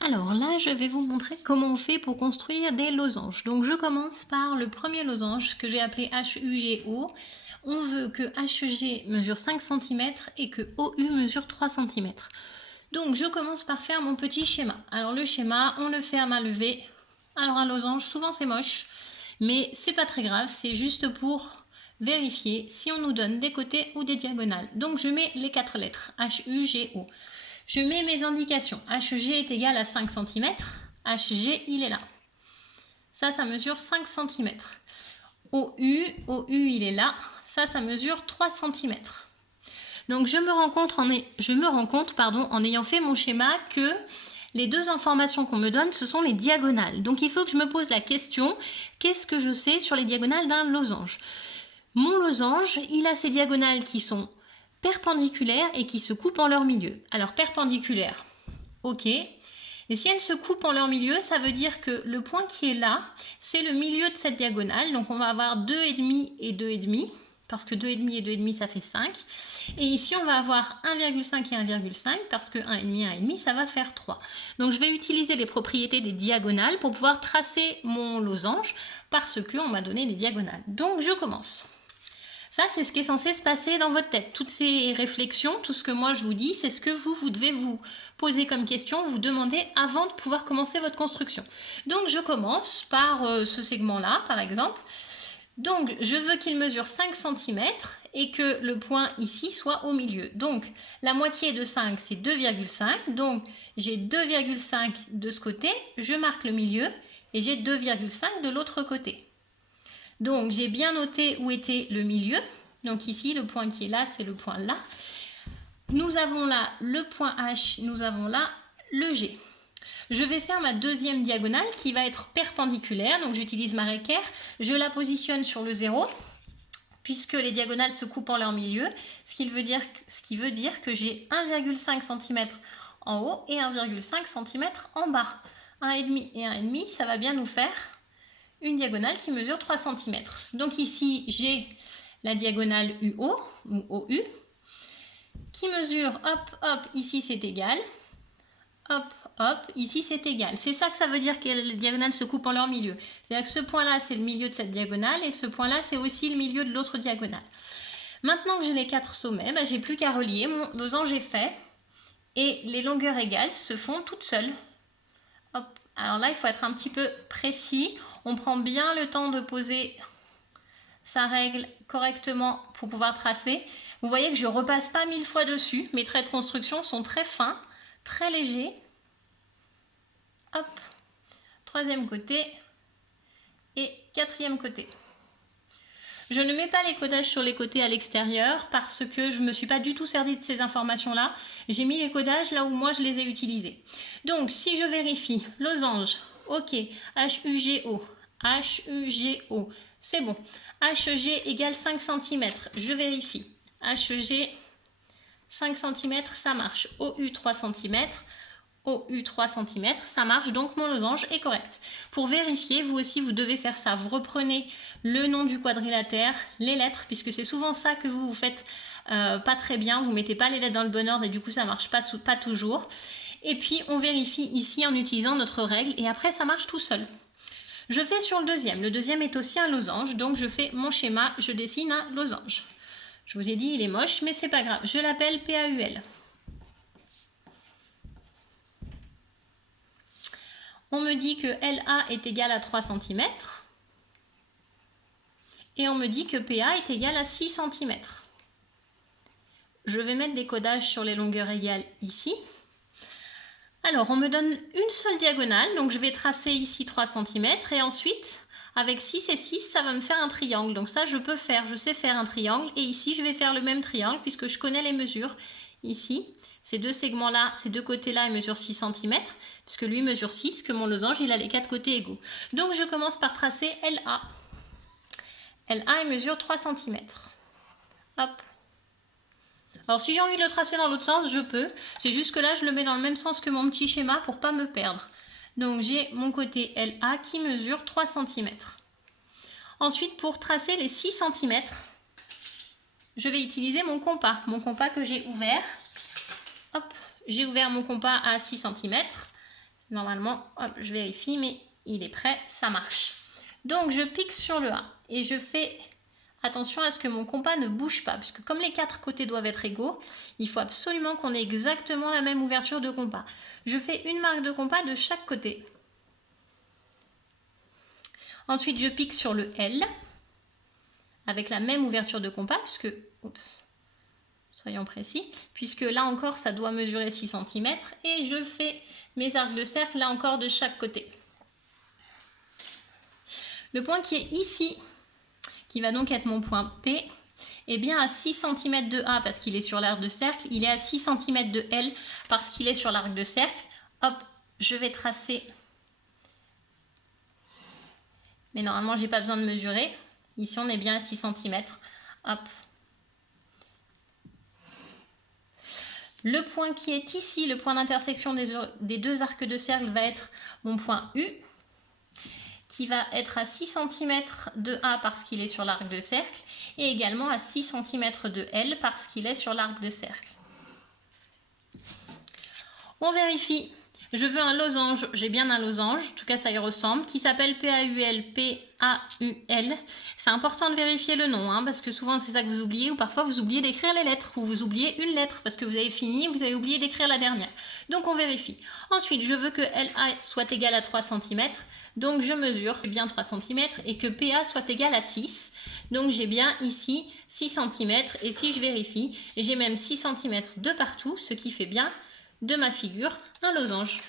Alors là, je vais vous montrer comment on fait pour construire des losanges. Donc je commence par le premier losange que j'ai appelé HUGO. On veut que HG mesure 5 cm et que OU mesure 3 cm. Donc je commence par faire mon petit schéma. Alors le schéma, on le fait à main levée. Alors un losange, souvent c'est moche, mais c'est pas très grave, c'est juste pour vérifier si on nous donne des côtés ou des diagonales. Donc je mets les 4 lettres, HUGO. Je mets mes indications. HG est égal à 5 cm. HG, il est là. Ça mesure 5 cm. OU, il est là. Ça mesure 3 cm. Donc je me rends compte en ayant fait mon schéma que les deux informations qu'on me donne, ce sont les diagonales. Donc il faut que je me pose la question, qu'est-ce que je sais sur les diagonales d'un losange? Mon losange, il a ses diagonales qui sont perpendiculaires et qui se coupent en leur milieu. Alors perpendiculaire, ok. Et si elles se coupent en leur milieu, ça veut dire que le point qui est là, c'est le milieu de cette diagonale. Donc on va avoir 2,5 et 2,5, parce que 2,5 et 2,5 ça fait 5. Et ici on va avoir 1,5 et 1,5, parce que 1,5 et 1,5 ça va faire 3. Donc je vais utiliser les propriétés des diagonales pour pouvoir tracer mon losange, parce qu'on m'a donné des diagonales. Donc je commence. Ça, c'est ce qui est censé se passer dans votre tête. Toutes ces réflexions, tout ce que moi je vous dis, c'est ce que vous devez vous poser comme question, vous demander avant de pouvoir commencer votre construction. Donc, je commence par ce segment-là, par exemple. Donc, je veux qu'il mesure 5 cm et que le point ici soit au milieu. Donc, la moitié de 5, c'est 2,5. Donc, j'ai 2,5 de ce côté, je marque le milieu et j'ai 2,5 de l'autre côté. Donc, j'ai bien noté où était le milieu. Donc ici, le point qui est là, c'est le point là. Nous avons là le point H, nous avons là le G. Je vais faire ma deuxième diagonale qui va être perpendiculaire. Donc j'utilise ma équerre, je la positionne sur le 0, puisque les diagonales se coupent en leur milieu, ce qui veut dire que j'ai 1,5 cm en haut et 1,5 cm en bas. 1,5 et 1,5, ça va bien nous faire une diagonale qui mesure 3 cm. Donc ici, j'ai la diagonale UO, ou OU, qui mesure, hop, hop, ici c'est égal, hop, hop, ici c'est égal. C'est ça que ça veut dire que les diagonales se coupent en leur milieu. C'est-à-dire que ce point-là, c'est le milieu de cette diagonale, et ce point-là, c'est aussi le milieu de l'autre diagonale. Maintenant que j'ai les 4 sommets, j'ai plus qu'à relier, mon losange est fait, et les longueurs égales se font toutes seules. Hop. Alors là, il faut être un petit peu précis. On prend bien le temps de poser sa règle correctement pour pouvoir tracer. Vous voyez que je ne repasse pas 1000 fois dessus. Mes traits de construction sont très fins, très légers. Hop, troisième côté et quatrième côté. Je ne mets pas les codages sur les côtés à l'extérieur parce que je ne me suis pas du tout servi de ces informations-là. J'ai mis les codages là où moi je les ai utilisés. Donc, si je vérifie, losange, ok, HUGO, HUGO, c'est bon. HG égale 5 cm, je vérifie. HG, 5 cm, ça marche. OU, 3 cm. OU 3 cm, ça marche, donc mon losange est correct. Pour vérifier, vous aussi, vous devez faire ça. Vous reprenez le nom du quadrilatère, les lettres, puisque c'est souvent ça que vous faites pas très bien. Vous mettez pas les lettres dans le bon ordre et du coup, ça marche pas toujours. Et puis, on vérifie ici en utilisant notre règle et après, ça marche tout seul. Je fais sur le deuxième. Le deuxième est aussi un losange, donc je fais mon schéma, je dessine un losange. Je vous ai dit, il est moche, mais c'est pas grave. Je l'appelle PAUL. On me dit que LA est égal à 3 cm. Et on me dit que PA est égal à 6 cm. Je vais mettre des codages sur les longueurs égales ici. Alors, on me donne une seule diagonale, donc je vais tracer ici 3 cm. Et ensuite, avec 6 et 6, ça va me faire un triangle. Donc ça, je sais faire un triangle. Et ici, je vais faire le même triangle puisque je connais les mesures. Ici, ces deux segments-là, ces deux côtés-là, ils mesurent 6 cm, puisque lui mesure 6, que mon losange, il a les 4 côtés égaux. Donc, je commence par tracer LA. LA, il mesure 3 cm. Hop. Alors, si j'ai envie de le tracer dans l'autre sens, je peux. C'est juste que là, je le mets dans le même sens que mon petit schéma pour ne pas me perdre. Donc, j'ai mon côté LA qui mesure 3 cm. Ensuite, pour tracer les 6 cm, je vais utiliser mon compas que j'ai ouvert. Hop, j'ai ouvert mon compas à 6 cm. Normalement, hop, je vérifie, mais il est prêt, ça marche. Donc je pique sur le A et je fais attention à ce que mon compas ne bouge pas, puisque comme les 4 côtés doivent être égaux, il faut absolument qu'on ait exactement la même ouverture de compas. Je fais une marque de compas de chaque côté. Ensuite, je pique sur le L avec la même ouverture de compas, puisque, oups, soyons précis, puisque là encore, ça doit mesurer 6 cm, et je fais mes arcs de cercle, là encore, de chaque côté. Le point qui est ici, qui va donc être mon point P, est bien à 6 cm de A parce qu'il est sur l'arc de cercle, il est à 6 cm de L parce qu'il est sur l'arc de cercle. Hop, je vais tracer, mais normalement j'ai pas besoin de mesurer. Ici on est bien à 6 cm. Hop. Le point qui est ici, le point d'intersection des deux arcs de cercle va être mon point U, qui va être à 6 cm de A parce qu'il est sur l'arc de cercle, et également à 6 cm de L parce qu'il est sur l'arc de cercle. On vérifie. Je veux un losange, j'ai bien un losange, en tout cas ça y ressemble, qui s'appelle PAUL, PAUL. C'est important de vérifier le nom, parce que souvent c'est ça que vous oubliez, ou parfois vous oubliez d'écrire les lettres, ou vous oubliez une lettre, parce que vous avez fini, vous avez oublié d'écrire la dernière. Donc on vérifie. Ensuite, je veux que LA soit égal à 3 cm, donc je mesure bien 3 cm, et que PA soit égal à 6. Donc j'ai bien ici 6 cm, et si je vérifie, j'ai même 6 cm de partout, ce qui fait bien de ma figure un losange.